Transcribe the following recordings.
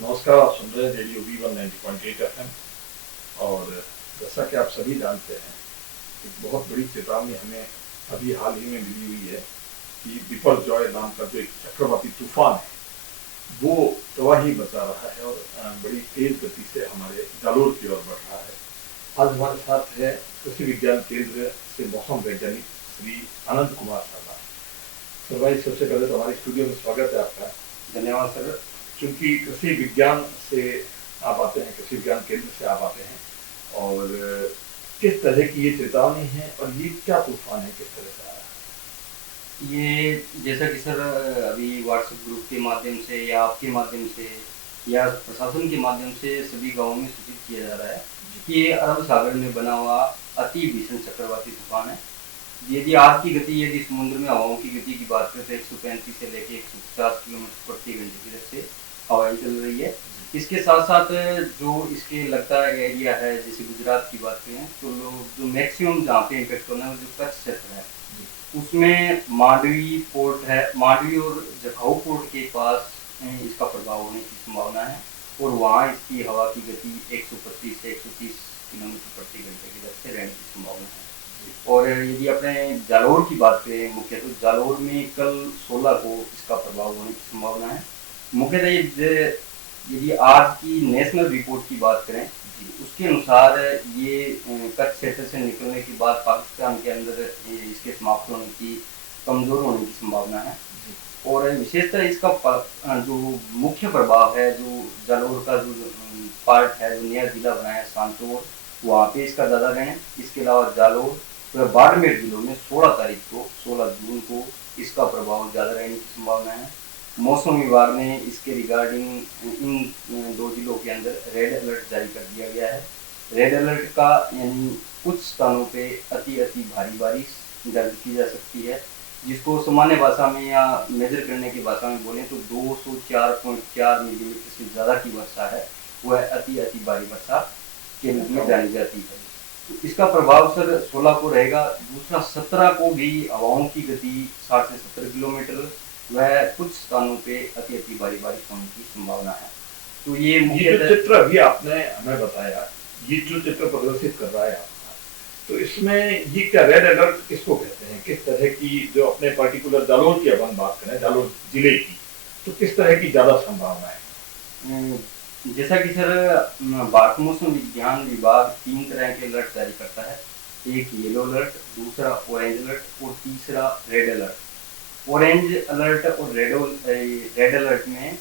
नमस्कार, आप सुन रहे हैं रेडियो V1 90.8 FM। और जैसा कि आप सभी जानते हैं, एक बहुत बड़ी चेतावनी हमें अभी हाल ही में मिली हुई है कि बिपरजॉय नाम का जो एक चक्रवाती तूफान है, वो तबाही मचा रहा है और बड़ी तेज गति से हमारे जालोर की ओर बढ़ रहा है। आज हमारे साथ है कृषि विज्ञान केंद्र से मौसम वैज्ञानिक श्री अनंत कुमार शर्मा। सर भाई, सबसे पहले तो हमारे स्टूडियो में स्वागत है आपका। धन्यवाद सर। क्योंकि कृषि विज्ञान से आप आते हैं, कृषि विज्ञान केंद्र से आप आते हैं, और किस तरह की ये चेतावनी है और ये क्या तूफान है, किस तरह से आया? ये जैसा कि सर अभी व्हाट्सएप ग्रुप के माध्यम से या आपके माध्यम से या प्रशासन के माध्यम से सभी गांवों में सूचित किया जा रहा है कि ये अरब सागर में बना हुआ अति भीषण चक्रवाती तूफान है। यदि आज की गति, यदि समुद्र में हवाओं की गति की बात करें तो 135 से लेकर 150 किलोमीटर प्रति घंटे की दर से हवाएं चल रही है। इसके साथ साथ जो इसके लगता है एरिया है, जैसे गुजरात की बात करें तो लोग जो मैक्सिमम जहाँ पे इम्पेक्ट होना है वो जो कच्छ क्षेत्र है, उसमें मांडवी पोर्ट है, मांडवी और जखाऊ पोर्ट के पास इसका प्रभाव होने की संभावना है। और वहाँ इसकी हवा की गति 125 से 130 किलोमीटर प्रति घंटे की दर से रहने की संभावना है। और यदि अपने जालोर की बात करें मुख्य, तो जालोर में कल 16 को इसका प्रभाव होने की संभावना है। मुख्यतः यदि आज की नेशनल रिपोर्ट की बात करें, उसके अनुसार ये कच्छ क्षेत्र से निकलने के बाद पाकिस्तान के अंदर इसके समाप्त होने की, कमजोर होने की संभावना है। और विशेषतः इसका जो मुख्य प्रभाव है, जो जालोर का जो पार्ट है, जो नया जिला बनाया है सांचौर, वहाँ पे इसका ज़्यादा रहें। इसके अलावा जालोर व बाड़मेर जिलों में 16 तारीख को, 16 जून को इसका प्रभाव ज़्यादा रहने की संभावना है। मौसम विभाग ने इसके रिगार्डिंग इन दो जिलों के अंदर रेड अलर्ट जारी कर दिया गया है। रेड अलर्ट का यानी कुछ स्थानों पे अति भारी बारिश दर्ज की जा सकती है, जिसको सामान्य भाषा में या मेजर करने की भाषा में बोलें तो 204.4 मिलीमीटर से ज़्यादा की वर्षा है, वह अति भारी वर्षा के रूप में जानी जाती है। तो इसका प्रभाव सर 16 को रहेगा। दूसरा 17 को भी हवाओं की गति 60 से 70 किलोमीटर, वह कुछ स्थानों पे अति भारी बारिश होने की संभावना है। तो ये जो चित्र अभी आपने हमें बताया, ये जो चित्र प्रदर्शित कर रहा है आपका, तो इसमें ये क्या रेड अलर्ट किसको कहते हैं? किस तरह की, जो अपने पर्टिकुलर जालोर की अपन बात करें, जालोर जिले की, तो किस तरह की ज्यादा संभावना है? जैसा कि सर भारत मौसम विज्ञान विभाग 3 तरह के अलर्ट जारी करता है। एक येलो अलर्ट, दूसरा ऑरेंज अलर्ट और तीसरा रेड अलर्ट। ऑरेंज अलर्ट और रेड अलर्ट में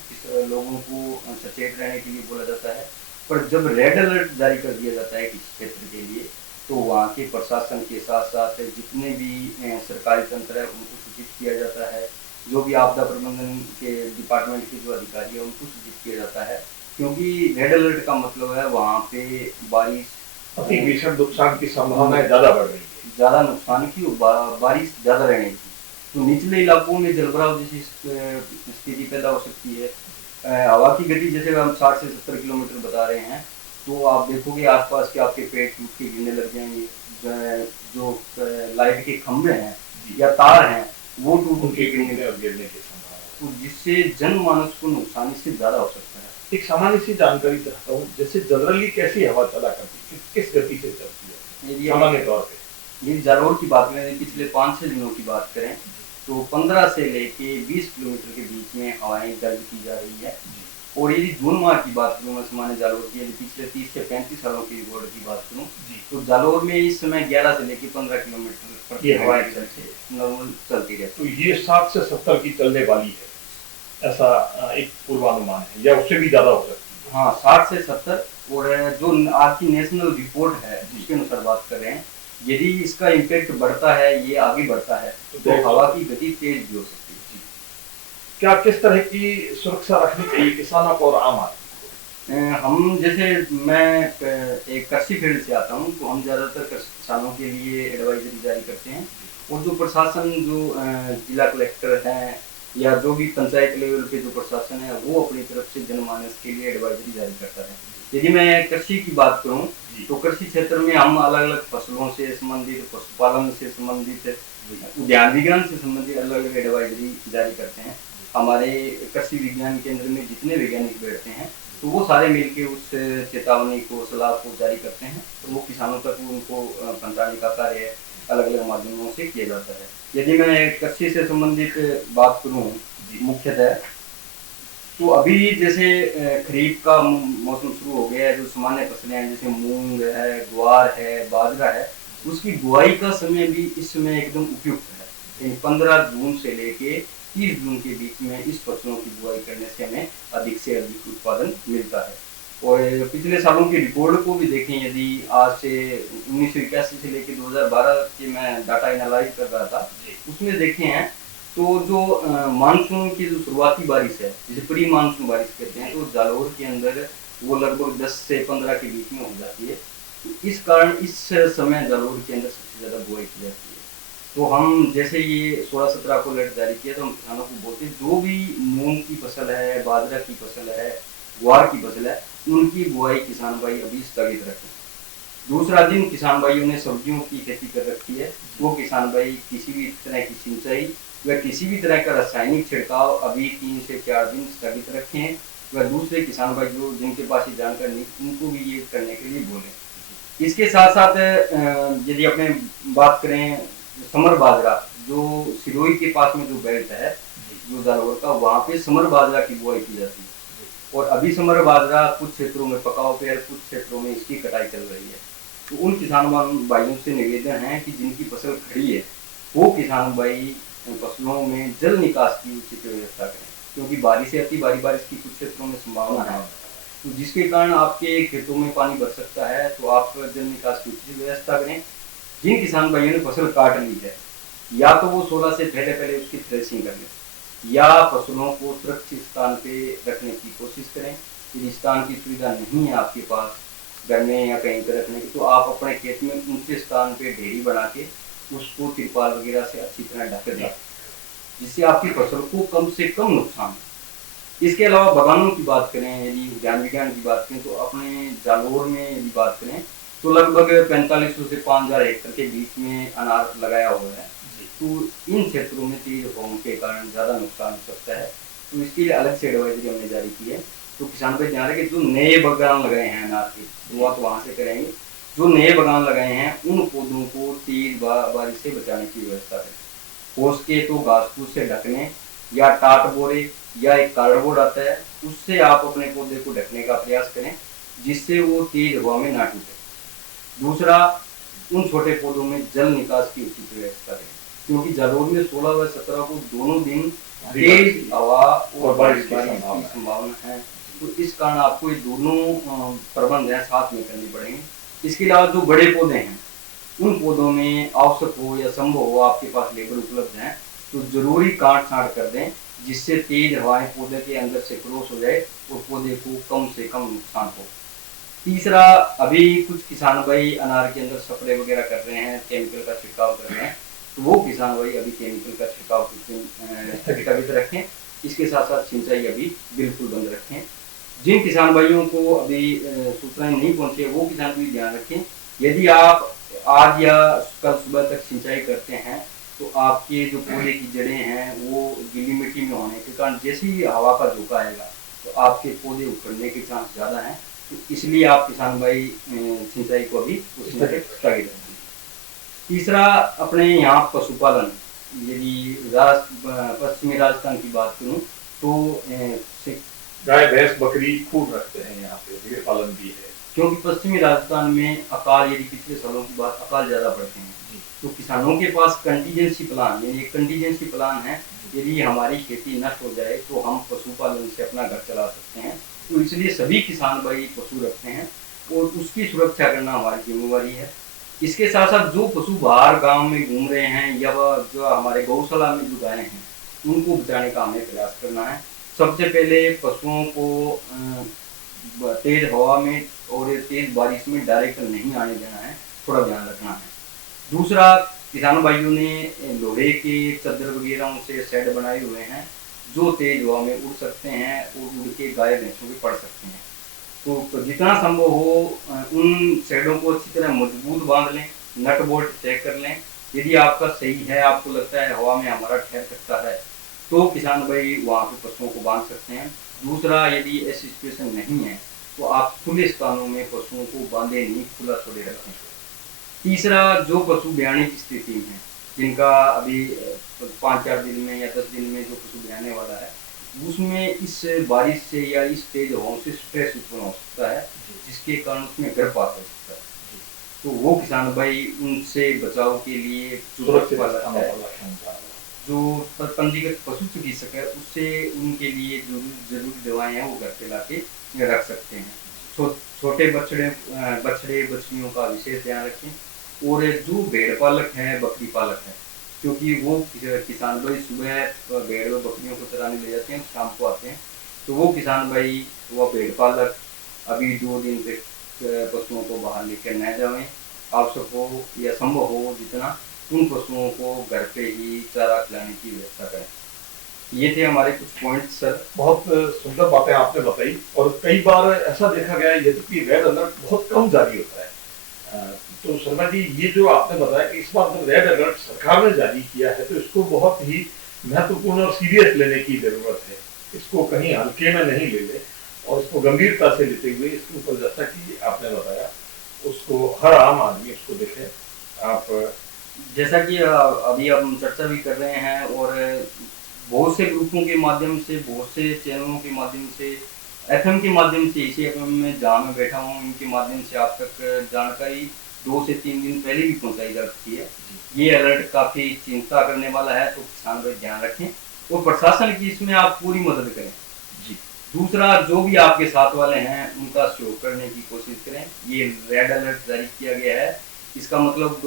लोगों को सचेत रहने के लिए बोला जाता है। पर जब रेड अलर्ट जारी कर दिया जाता है किसी क्षेत्र के लिए, तो वहाँ के प्रशासन के साथ साथ जितने भी सरकारी तंत्र है उनको सूचित किया जाता है। जो भी आपदा प्रबंधन के डिपार्टमेंट के जो अधिकारी है उनको सूचित किया जाता है, क्योंकि रेड अलर्ट का मतलब है वहाँ पे बारिश, अति भीषण नुकसान की संभावना ज्यादा बढ़ रही है, ज़्यादा नुकसान की, बारिश ज़्यादा रहने की। तो निचले इलाकों में जलभराव जैसी स्थिति पैदा हो सकती है। हवा की गति जैसे हम 60 से 70 किलोमीटर बता रहे हैं, तो आप देखोगे आसपास के आपके पेड़ टूट के गिरने लग जाएंगे। जो लाइट के खंभे हैं या तार हैं वो टूट के गिरने की संभावना, तो जिससे जनमानस को नुकसान इससे ज़्यादा हो सकता है। एक सामान्य सी जानकारी चाहता हूँ, जैसे जनरली कैसी हवा चला करती है, किस गति से चलती है सामान्य तौर पे? ये जालोर की बात करें, पिछले 5-6 दिनों की बात करें तो 15 से लेके 20 किलोमीटर के बीच में हवाएं दर्ज की जा रही है। और यदि जून माह की बात करूँ मैं सामान्य जालोर की, यदि पिछले 30 से 35 सालों की रिकॉर्ड की बात करूँ तो जालोर में इस समय 11 से लेकर 15 किलोमीटर प्रति हवाएं नॉर्मल चलती रहती है। तो ये 60 से 70 की चलने वाली है, ऐसा एक पूर्वानुमान है, या उससे भी ज्यादा हो सकती है? हाँ, 60 से 70। और जो आज की नेशनल रिपोर्ट है उसके अनुसार बात कर रहे हैं, यदि इसका इम्पैक्ट बढ़ता है, ये आगे बढ़ता है, तो हवा की गति तेज भी हो सकती है। क्या किस तरह की सुरक्षा रखनी चाहिए किसानों को और आम आदमी? हम जैसे मैं एक कृषि फील्ड से आता हूँ, तो हम ज़्यादातर किसानों के लिए एडवाइजरी जारी करते हैं। और जो प्रशासन, जो जिला कलेक्टर हैं या जो भी पंचायत लेवल पे जो प्रशासन है, वो अपनी तरफ से जनमानस के लिए एडवाइजरी जारी करता है। यदि मैं कृषि की बात करूं तो कृषि क्षेत्र में हम अलग अलग फसलों से संबंधित, पशुपालन से संबंधित, उद्यान विज्ञान से संबंधित अलग अलग एडवाइजरी जारी करते हैं। हमारे कृषि विज्ञान केंद्र में जितने वैज्ञानिक बैठते हैं, तो वो सारे मिलके उस चेतावनी को, सलाह को जारी करते हैं, तो वो किसानों तक उनको पहुँचाने का कार्य अलग अलग माध्यमों से किया जाता है। यदि मैं कृषि से संबंधित बात करूँ मुख्यतः, तो अभी जैसे खरीफ का मौसम शुरू हो गया है, जो सामान्य फसलें हैं जैसे मूंग है, ज्वार है, बाजरा है, उसकी बुआई का समय भी इस समय एकदम उपयुक्त है। 15 जून से लेके 30 जून के बीच में इस फसलों की बुआई करने से हमें अधिक से अधिक उत्पादन मिलता है। और पिछले सालों की रिकॉर्ड को भी देखें, यदि आज से 1981 से लेकर 2012 के मैं डाटा एनालाइज कर रहा था, उसमें देखे हैं तो जो मानसून की जो शुरुआती बारिश है, जिसे प्री मानसून बारिश कहते हैं, तो जालौर के अंदर वो लगभग 10 से 15 के बीच में हो जाती है। तो इस कारण इस समय जालौर के अंदर सबसे ज़्यादा बुआई की जाती है। तो हम जैसे ये 16-17 को अलर्ट जारी किया, तो हम किसानों को बोलते हैं जो भी मूंग की फसल है, बाजरा की फसल है, ग्वार की फसल है, उनकी बुआई किसान भाई अभी स्थगित रखें। दूसरा, जिन किसान भाइयों ने सब्जियों की खेती कर रखी है, वो किसान भाई किसी भी तरह की सिंचाई व किसी भी तरह का रासायनिक छिड़काव अभी 3 से 4 दिन स्थगित रखें। व दूसरे किसान भाई जो जिनके पास ये जानकारी नहीं, उनको भी ये करने के लिए बोलें। इसके साथ साथ यदि अपने बात करें समर बाजरा, जो सिरोही के पास में जो बेल्ट है, जो जालौर का, वहाँ पे समर बाजरा की बुआई की जाती है। और अभी समर बाजरा कुछ क्षेत्रों में पकाव पे है, कुछ क्षेत्रों में इसकी कटाई चल रही है। तो उन किसान भाइयों से निवेदन है कि जिनकी फसल खड़ी है, वो किसान भाई फसलों में जल निकास की उचित व्यवस्था करें, क्योंकि बारिश से अति भारी बारिश की कुछ क्षेत्रों में संभावना है, तो जिसके कारण आपके खेतों में पानी भर सकता है, तो आप जल निकास की उचित व्यवस्था करें। जिन किसान भाइयों ने फसल काट ली है, या तो वो 16 से पहले पहले उसकी थ्रेसिंग कर लें, या फसलों को सुरक्षित स्थान पे रखने की कोशिश करें। यदि स्थान की सुविधा नहीं है आपके पास घर में या कहीं पर रखने की, तो आप अपने खेत में ऊंचे स्थान पे ढेरी बना के उसको तिरपाल वगैरह से अच्छी तरह ढक दें, जिससे आपकी फसल को कम से कम नुकसान हो। इसके अलावा बागानों की बात करें, यदि उद्यान विज्ञान की बात करें, तो अपने जालौर में यदि बात करें तो लगभग 4500 से 5000 हेक्टेयर के बीच में अनार लगाया हुआ है। तो इन क्षेत्रों में तेज हवाओं के कारण ज़्यादा नुकसान हो सकता है, तो इसके लिए अलग से एडवाइजरी हमने जारी की है। तो किसान भाई ध्यान रखें, जो नए बागान लगाए हैं अनार की, शुरुआत वहाँ से करेंगे। जो नए बागान लगाए हैं, उन पौधों को तेज बारिश से बचाने की व्यवस्था करें। हो सके तो घास फूस से ढकने, या टाट बोरे, या एक कार्डबोर्ड आता है, उससे आप अपने पौधे को ढकने का प्रयास करें, जिससे वो तेज हवा में ना टूटे। दूसरा, उन छोटे पौधों में जल निकास की उचित व्यवस्था करें, क्योंकि जालौर में 16 व 17 को दोनों दिन तेज हवा और बारिश की संभावना है। तो इस कारण आपको ये दोनों प्रबंध हैं साथ में करने पड़ेंगे। इसके अलावा जो बड़े पौधे हैं, उन पौधों में आवश्यक हो या संभव हो, आपके पास लेबर उपलब्ध हैं, तो जरूरी काट छांट कर दें, जिससे तेज हवाएं पौधे के अंदर से क्रॉस हो जाए और पौधे को कम से कम नुकसान हो। तीसरा, अभी कुछ किसान भाई अनार के अंदर स्प्रे वगैरह कर रहे हैं, केमिकल का छिड़काव कर रहे हैं, तो वो किसान भाई अभी केमिकल का छिड़काव स्थगित रखें। इसके साथ साथ सिंचाई अभी बिल्कुल बंद रखें। जिन किसान भाइयों को अभी सूचनाएं नहीं पहुंचे, वो किसान भी ध्यान रखें, यदि आप आज या कल सुबह तक सिंचाई करते हैं, तो आपके जो पौधे की जड़ें हैं वो गीली मिट्टी में होने के कारण जैसे ही हवा का झोंका आएगा, तो आपके पौधे उखड़ने के चांस ज़्यादा हैं। तो इसलिए आप किसान भाई सिंचाई को अभी उस समय तक स्थगित रखें। तीसरा, अपने यहाँ पशुपालन, यदि पश्चिमी राजस्थान की बात करूँ, तो गाय भैंस बकरी खूब रखते हैं यहाँ पे, भेड़ पालन भी है। क्योंकि पश्चिमी राजस्थान में अकाल, यदि पिछले सालों की बात, अकाल ज़्यादा पड़ते हैं, तो किसानों के पास कंटीजेंसी प्लान, यानी एक कंटीजेंसी प्लान है, यदि हमारी खेती नष्ट हो जाए तो हम पशुपालन से अपना घर चला सकते हैं। तो इसलिए सभी किसान भाई पशु रखते हैं और उसकी सुरक्षा करना हमारी जिम्मेवारी है। इसके साथ साथ जो पशु बाहर गांव में घूम रहे हैं, या जो हमारे गौशाला में जो गायें हैं, उनको बचाने का हमें प्रयास करना है। सबसे पहले पशुओं को तेज हवा में और तेज बारिश में डायरेक्ट नहीं आने देना है, थोड़ा ध्यान रखना है। दूसरा, किसान भाइयों ने लोहे के चद्दर वगैरह से शेड बनाए हुए हैं, जो तेज हवा में उड़ सकते हैं और उड़ के गाय भैंसों पे पड़ सकते हैं। तो जितना संभव हो उन शेडों को अच्छी तरह मजबूत बांध लें, नट बोल्ट चेक कर लें। यदि आपका सही है, आपको लगता है हवा में हमारा ठहर सकता है, तो किसान भाई वहाँ पे पशुओं को बांध सकते हैं। दूसरा, यदि ऐसी सिचुएशन नहीं है तो आप खुले स्थानों में पशुओं को बांधे नहीं, खुला छोड़े रखें। तीसरा, जो पशु ब्याने की स्थिति में है, जिनका अभी 5-4 दिन में या 10 दिन में जो पशु ब्याने वाला है, उसमें इस बारिश से या इस तेज हवाओं से स्ट्रेस उत्पन्न हो सकता है, जिसके कारण उसमें गर्भपात हो सकता है। तो वो किसान भाई उनसे बचाव के लिए सुरक्षित स्थानों पर रखें। जो पंजीकृत पशु चिकित्सक है, उससे उनके लिए जो जरूरी दवाएं हैं वो घर पे लाके रख सकते हैं। छोटे बछड़े बछड़ियों का विशेष ध्यान रखें। और जो भेड़ पालक है, बकरी पालक है, क्योंकि वो किसान भाई सुबह भेड़ और बकरियों को चराने ले जाते हैं, शाम को आते हैं, तो वो किसान भाई व भेड़ पालक अभी 2 दिन तक पशुओं को बाहर लेकर न जाएं। आवश्यक हो या संभव हो जितना, उन पशुओं को घर पे ही चारा खिलाने की व्यवस्था करें। ये थे हमारे कुछ पॉइंट सर। बहुत सुंदर बातें आपने बताई। और कई बार ऐसा देखा गया है यद्यपि रेड अलर्ट बहुत कम जारी होता है, तो शर्मा जी ये जो आपने बताया कि इस बार जब रेड अलर्ट सरकार ने जारी किया है तो इसको बहुत ही महत्वपूर्ण और सीरियस लेने की जरूरत है। इसको कहीं हल्के में नहीं ले ले और इसको गंभीरता से लेते हुए इसके ऊपर, जैसा कि आपने बताया, उसको हर आम आदमी उसको देखे। आप जैसा कि अभी हम चर्चा भी कर रहे हैं और बहुत से ग्रुपों के माध्यम से, बहुत से चैनलों के माध्यम से, एफएम के माध्यम से, इसी एफएम में जहाँ मैं बैठा हूँ इनके माध्यम से आप तक जानकारी 2 से 3 दिन पहले भी पहुँचाई जा सकती है। ये अलर्ट काफ़ी चिंता करने वाला है, तो किसान भाई ध्यान रखें और प्रशासन की इसमें आप पूरी मदद करें जी। दूसरा, जो भी आपके साथ वाले हैं उनका सहयोग करने की कोशिश करें। ये रेड अलर्ट जारी किया गया है, इसका मतलब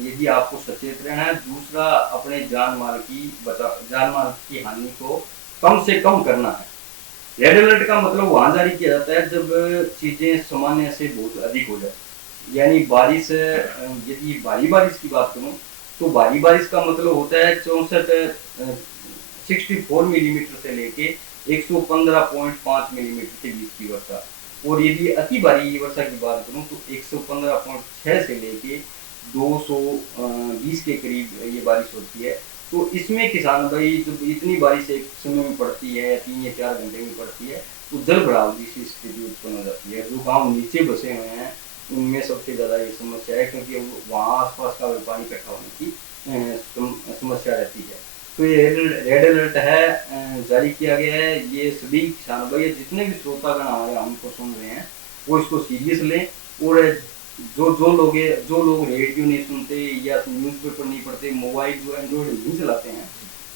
यदि आपको सचेत रहना है। दूसरा, अपने जान माल की हानि को कम से कम करना है। रेड अलर्ट का मतलब वहां जारी किया जाता है जब चीजें सामान्य से बहुत अधिक हो जाए, यानी बारिश, यदि भारी बारिश की बात करूं तो भारी बारिश का मतलब होता है 64 मिलीमीटर से लेके 115.5 मिलीमीटर के बीच की वर्षा। और यदि अति भारी वर्षा की बात करूं तो 115.6 से लेके 220 के करीब ये बारिश होती है। तो इसमें किसान भाई जब इतनी बारिश एक समय में पड़ती है, 3 या 4 घंटे में पड़ती है, तो जल भराव जैसी स्थिति उत्पन्न हो जाती है। जो गांव नीचे बसे हुए हैं उनमें सबसे ज़्यादा ये समस्या है, क्योंकि वहाँ आसपास का पानी इकट्ठा होने की समस्या रहती है। तो ये रेड अलर्ट है, जारी किया गया है। ये सभी किसान भाई, जितने भी श्रोतागण हमारे हमको सुन रहे हैं, वो इसको सीरियस लें। और जो लोग रेडियो नहीं सुनते या न्यूज़पेपर नहीं पढ़ते, मोबाइल जो एंड्रॉइड नहीं चलाते हैं,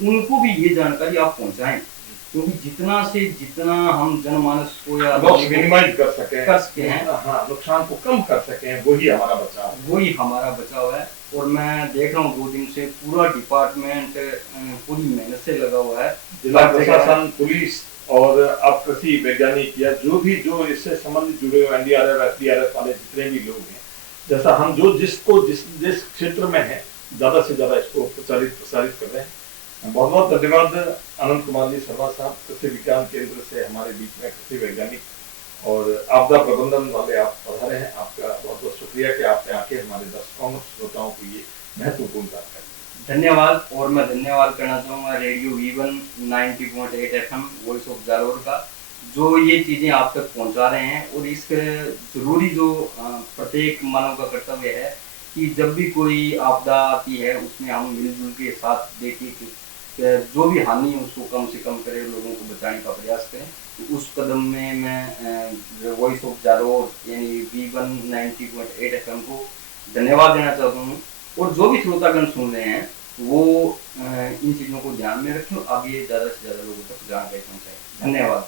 उनको भी ये जानकारी आप पहुंचाएं, क्योंकि जितना हम जनमानस को या मिनिमाइज कर सके हैं, हाँ, नुकसान को कम कर सकें, वही हमारा बचाव है। और मैं देख रहा हूँ 2 दिन से पूरा डिपार्टमेंट पूरी मेहनत से लगा हुआ है। जिला प्रशासन, पुलिस और अब कृषि वैज्ञानिक या जो इससे संबंधित जुड़े हुए एनडीआरएफ, एसडीआरएफ वाले जितने भी लोग हैं, जैसा हम जिस क्षेत्र में है ज्यादा से ज्यादा इसको प्रसारित कर रहे हैं। बहुत बहुत धन्यवाद अनंत कुमार जी शर्मा साहब, कृषि विज्ञान केंद्र से हमारे बीच में कृषि वैज्ञानिक और आपदा प्रबंधन वाले आप पधारे हैं। आपका बहुत बहुत शुक्रिया कि आपने आके हमारे दर्शकों श्रोताओं को ये महत्वपूर्ण जानकारी। धन्यवाद। और मैं धन्यवाद करना चाहूँगा radio V1 90.8 FM voice of Jalore का, जो ये चीज़ें आप तक पहुँचा रहे हैं। और इस जरूरी जो प्रत्येक मानव का कर्तव्य है कि जब भी कोई आपदा आती है उसमें हम मिलजुल के साथ देखें कि जो भी हानि है उसको कम से कम करें, लोगों को बचाने का प्रयास करें। तो उस कदम में मैं वॉइस ऑफ जालोर यानी V1 90.8 FM को धन्यवाद देना चाहता हूँ। और जो भी श्रोतागण सुन रहे हैं वो इन चीज़ों को ध्यान में रखें, आगे ज़्यादा से ज़्यादा लोगों तक जानकारी पहुँचाएं। धन्यवाद।